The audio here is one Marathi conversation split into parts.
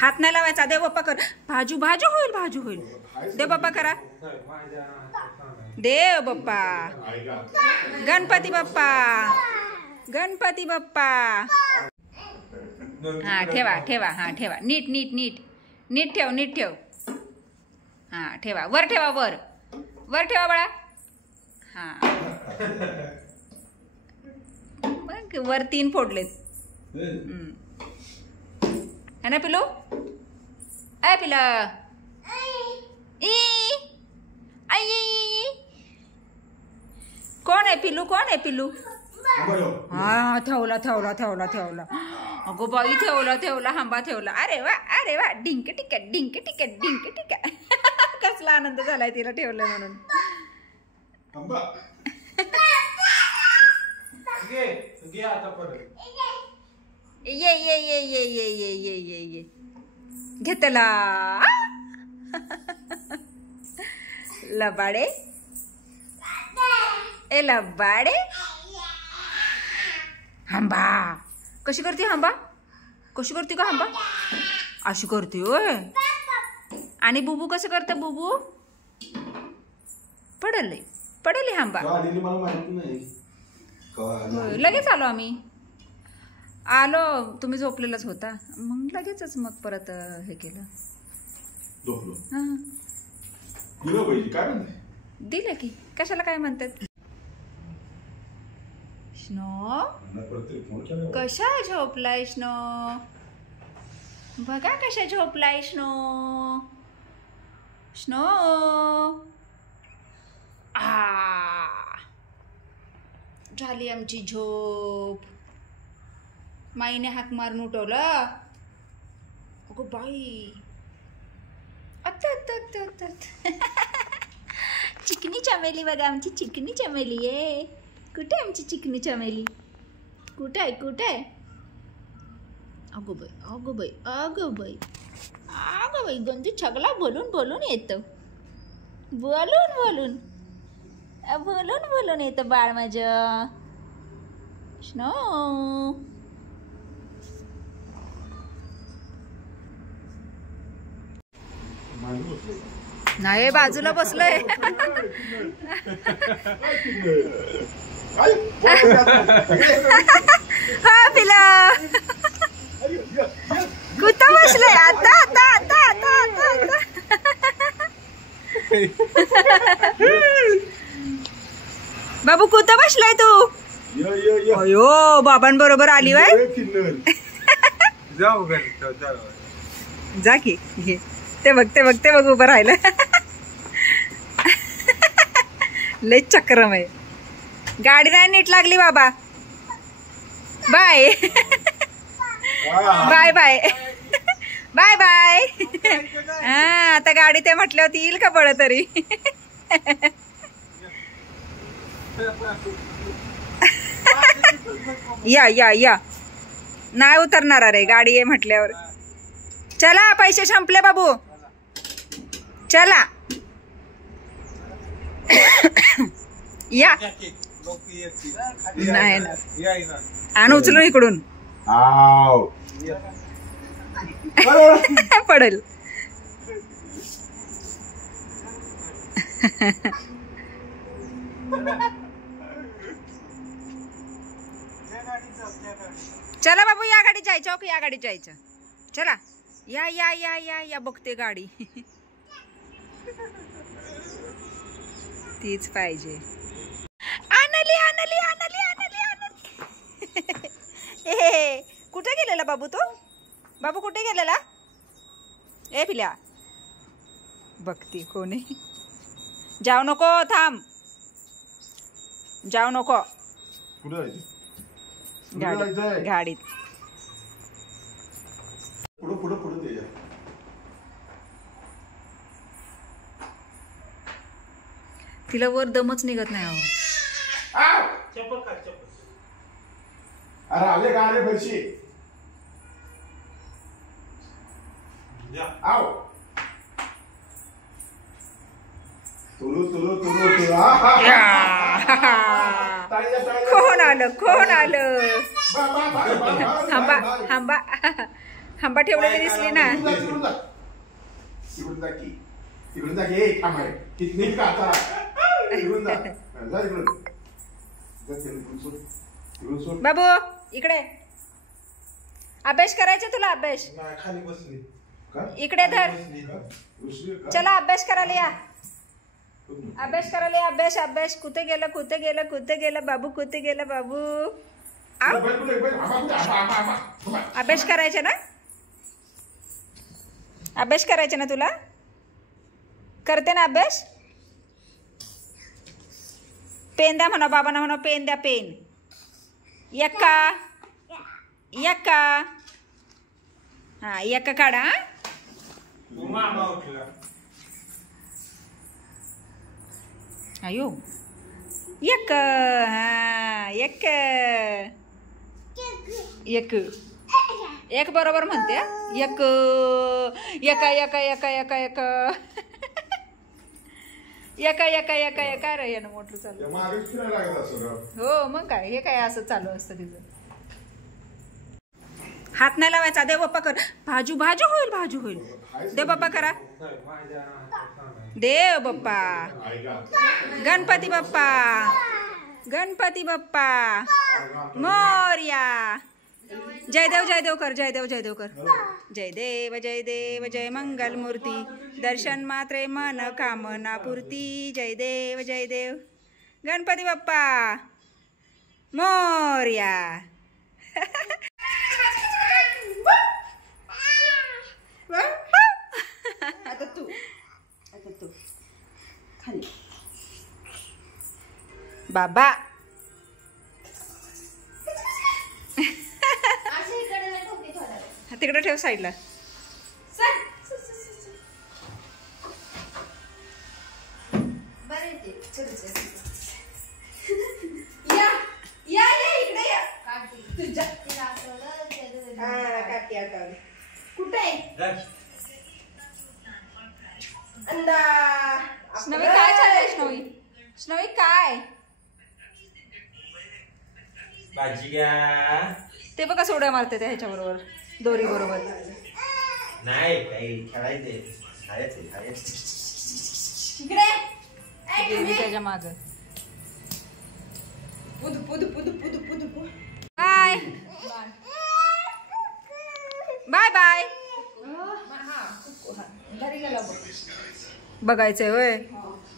हात नाही लावायचा. देव बाप्पा कर. भाजू भाजू होईल, भाजू होईल. देव बाप्पा करा. देव बाप्पा, गणपती बाप्पा, गणपती बाप्पा. हा ठेवा ठेवा, हा ठेवा. नीट नीट नीट नीट ठेव, नीट ठेव. हा ठेवा. वर ठेवा, वर वर ठेवा बाळा. हा मग वर 3 फोडलेत. है ना पिलू? ऐ पिला. कोण आहे पिलू? कोण आहे पिलू? हा ठेवला ठेवला ठेवला ठेवला. अगो बाई ठेवला ठेवला. हंबा ठेवला. अरे वा, अरे वा. डिंक टिकट, डिंक टिकट, डिंक टिकट. कसला आनंद झालाय तिला ठेवलं म्हणून. ये ये ये ये ये ये ये ये ये घेतला. लबाडे, ए लबाडे. हंबा कशी करते? हंबा कशी करते का? हंबा अशी करते होय. आणि बुबू कसं करते? बुबू पडले पडले. हंबा लगेच आलो आम्ही. आलो, तुम्ही झोपलेलाच होता. मग लगेचच मग परत हे केलं. दिले की. कशाला काय म्हणतात? स्नो कशा झोपलाय? स्नो बघा कशा झोपलाय. Snow snow. झाली आमची झोप. माईने हाक मारून उठवलं. अगो बाई. चिकनी चमेली बघा, आमची चिकनी चमेली आहे. कुठे आमची चिकनी चमेली? कुठे आहे? कुठे आहे? अगो बाई, अगो बाई, अगो बाई, अगो बाई. गंजू छगला बोलून बोलून येतं. बोलून बोलून बोलून बोलून येतं बाळ माझं. स्नो नाही, बाजूला बसलोय. हा पिला कुठं बसलंय? आता आता आता आता आता. बाबू कुठं बसलाय तू? अयो बाबांबरोबर आली वाय. जा की. घे. ते बघ ते बघ ते बघ उभं राहिलं. लय चक्रम आहे. गाडी नाही नीट लागली बाबा. Bye bye bye bye bye. हा आता गाडी ते म्हटल्यावर येईल का पळ तरी. या या या. नाही उतरणार अरे, गाडी आहे म्हटल्यावर. चला पैसे संपले बाबू. चला या. नाही ना, आण उचलून इकडून. पडेल. चला बाबू, या गाडीत जायचं. ओके, या गाडीत जायचं. चला या या या या या. बघते गाडी. तीच पाहिजे. आणली आणली आणली आणली आणली. ए कुठे गेलेला बाबू तो? बाबू कुठे गेलेला? ए पिल्या बघती कोणी. जाऊ नको, थांब. जाऊ नको. गाडीत. तिला वर दमच निघत नाही. अरे आले का? आले पैसे. आओ तुलू तुलू तुलू तुलू. कोण आलं? कोण आलं? थांबा थांबा. खांबा ठेवलेली दिसली ना. तिकडून जा की, तिकडून जा की. थांब आहे किती का आता तिकडून जा, जा तिकडून, जा तिकडून सोड. बाबू इकडे अभ्यास करायचा तुला. अभ्यास खाली बसली इकडे धर. चला अभ्यास करायला या. अभ्यास करायला या. अभ्यास अभ्यास. कुठे गेलं कुठे गेलं कुठे गेलं बाबू, कुठे गेलं बाबू. अभ्यास करायचा ना, अभ्यास करायचा ना तुला. करते ना अभ्यास. पेन द्या म्हणा बाबांना, म्हणा पेन द्या. पेन यक्का यक्का. हा यक्का काढा. अयो यक. हा यक यक एक बरोबर म्हणते. यक यका यका यका यका यका यका यका यका यका. रे यानं मोटर चालू. हो मग काय, हे काय असं चालू असतं तिचं. हात नाही लावायचा. देव बाप्पा कर. भाजू भाजू होईल, भाजू होईल. देव बाप्पा करा. देव बाप्पा, गणपती बाप्पा, गणपती बाप्पा मोरया. जयदेव जयदेव कर. जयदेव जयदेव कर. जय देव जय देव जय मंगल मूर्ती. दर्शन मात्रे मन कामना पूर्ती. जय देव जय देव गणपती बाप्पा मोरया. आता तू, आता तू खाली. बाबा तिकडे ठेव साईडला. कुठे स्नवी काय चाललंय. स्नवी स्नवी काय भाजी घ्या. ते बघा सोड्या मारते त्या ह्याच्या बरोबर, दोरी बरोबर. नाही काही खेळायचे. त्याच्या माग. Bye bye bye. बघायचंय होय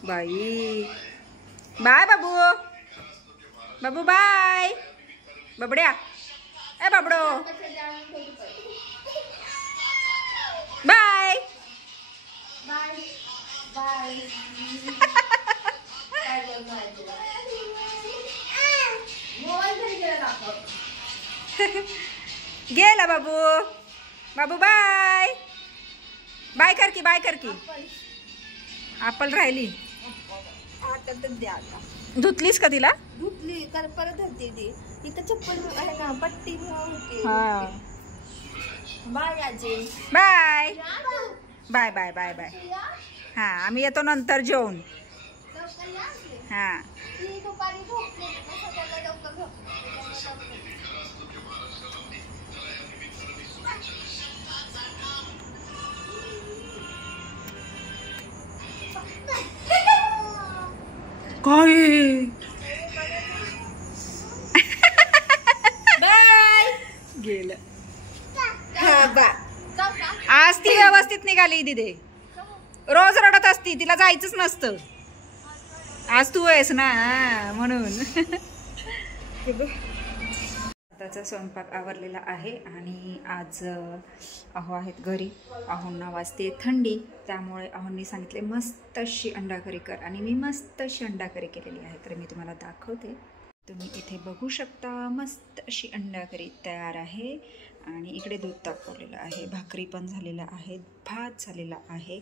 बाई. बाय बाबू. बाबू बाय. बबड्या ए बाबडो बाय. गेला बाबू. बाबू बाय. बाय कर की, बाय कर की. ॲपल राहिली. धुतलीस का तिला. धुतली तर परत होती ती. इथं चप्पल आहे ना, पट्टी होती. हा बाय आजी. Bye bye bye bye bye. हा आम्ही येतो नंतर जेवून. हा दुपारी झोपले लवकर झोपले. काय बाय गेलं. आज ती व्यवस्थित निघाली दिदे. रोज रडत असती, तिला जायचंच नसतं. आज तू आहेस ना म्हणून. आताचा स्वयंपाक आवरलेला आहे आणि आज अहो आहेत घरी. अहोंना वाजते थंडी, त्यामुळे अहोंनी सांगितले मस्त अशी अंडा करी कर आणि मी मस्त अशी अंडा करी केलेली आहे. तर मी तुम्हाला दाखवते. तुम्ही इथे बघू शकता मस्त अशी अंडा करी तयार आहे. आणि इकडे दूध तापवलेलं आहे, भाकरी पण झालेला आहे, भात झालेला आहे.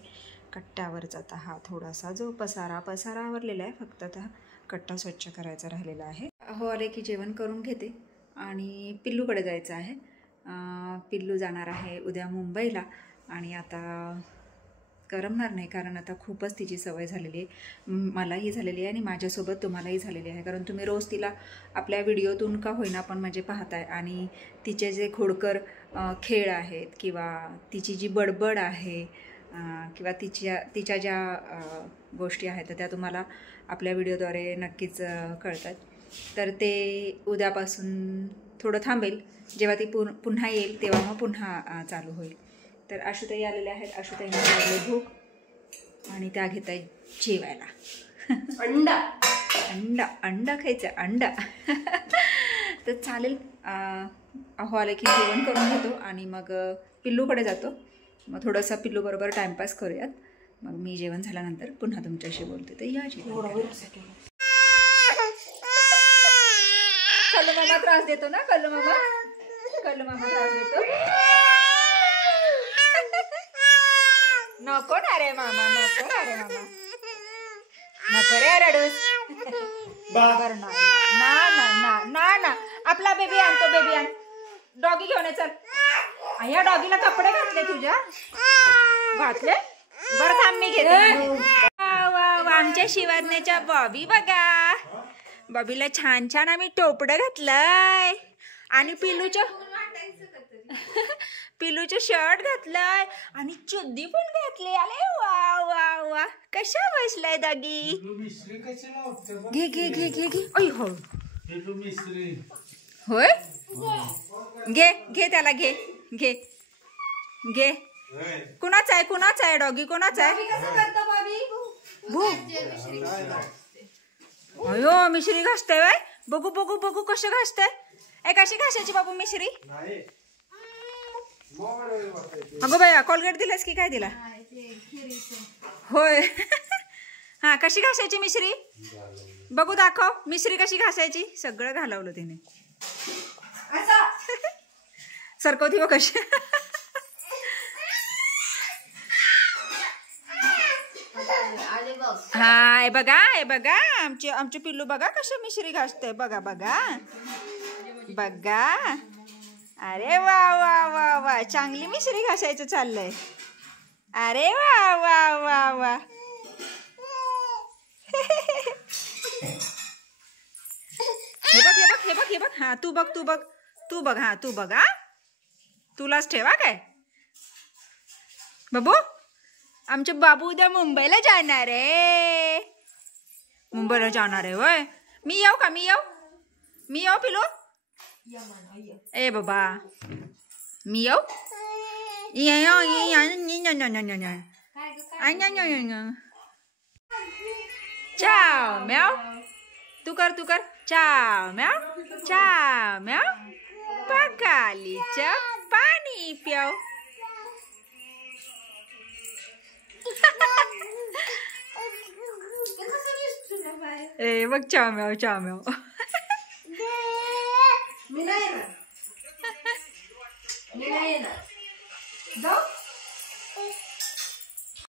कट्ट्यावरचा आता हा थोडासा जो पसारा आवरलेला आहे, फक्त आता कट्टा स्वच्छ करायचा राहिलेला आहे. अहो आले की जेवण करून घेते आणि पिल्लूकडे जायचं आहे. पिल्लू जाणार आहे उद्या मुंबईला आणि आता करमणार नाही, कारण आता खूपच तिची सवय झालेली आहे. मलाही झालेली आहे आणि माझ्यासोबत तुम्हालाही झालेली आहे, कारण तुम्ही रोज तिला आपल्या व्हिडिओतून का होईना पण म्हणजे पाहताय. आणि तिचे जे खोडकर खेळ आहेत किंवा तिची जी बडबड आहे किंवा तिच्या ज्या गोष्टी आहेत तर त्या तुम्हाला आपल्या व्हिडिओद्वारे नक्कीच कळतात. तर ते उद्यापासून थोडं थांबेल. जेव्हा ती पुन्हा येईल तेव्हा मग पुन्हा चालू होईल. तर आशुताई आलेल्या आहेत. आशुताईंना लागले भूक आणि त्या घेत आहेत जेवायला. अंडा अंडा अंडा खायचं अंडा. तर चालेल. अहो आले की जेवण करून घेतो आणि मग पिल्लूकडे जातो. मग थोडंसं पिल्लूबरोबर टाईमपास करूयात. मग मी जेवण झाल्यानंतर पुन्हा तुमच्याशी बोलते. तर या जेवण. कल्लू मामा त्रास देतो ना. कल्लू मामा त्रास देतो. नको ना रे मामा, नको ना रे मामा, नको रे रडूस. बरं ना ना ना ना ना ना आपला बेबी आणतो. बेबी आण. डॉगी घेऊन ये चल. या डॉगीला कपडे घातले तुझ्या? घातले? बरं थांब मी घेते. आमच्या शिवारण्याच्या बॉबी बघा. बॉबीला छान छान आम्ही टोपडं घातलंय आणि पिलूचं शर्ट घातलंय आणि चुद्दी पण घातली. आले वा वा वा. कशा बसलाय डॉगी? घे घे घे घे घे. ऐ हो होय. घे घे त्याला घे घे घे. कुणाचा आहे डॉगी? कोणाचा आहे? अयो मिश्री घासते वय. बघू बघू बघू कशी घासते. कशी घासायची बाबू मिश्री? अगो बाया कोलगेट दिलास की काय दिला? होय. हा कशी घासायची मिश्री? बघू दाखव मिश्री कशी घासायची. सगळं घालवलं तिने. सरकवती व कशी. हा हे बघा आमचे पिल्लू बघा कशी मिश्री घासते. बघा बघा बघा. अरे वा वा वा वा. चांगली मिश्री घासायचं चाललंय. अरे वा वा वा वा. हे बघ. हा तू बघ. हा तू बघ. हा तुलाच ठेवा काय बाबू. आमचे बाबू उद्या मुंबईला जाणार आहे. वय. मी येऊ का? मी येऊ पिलू? ए बाबा मी येऊ? चाव म्याव. तू कर. चाव म्याव. पकालीचं पाणी प्याव. ए बघ चाव म्याव. मी नाही येणार. जाऊ.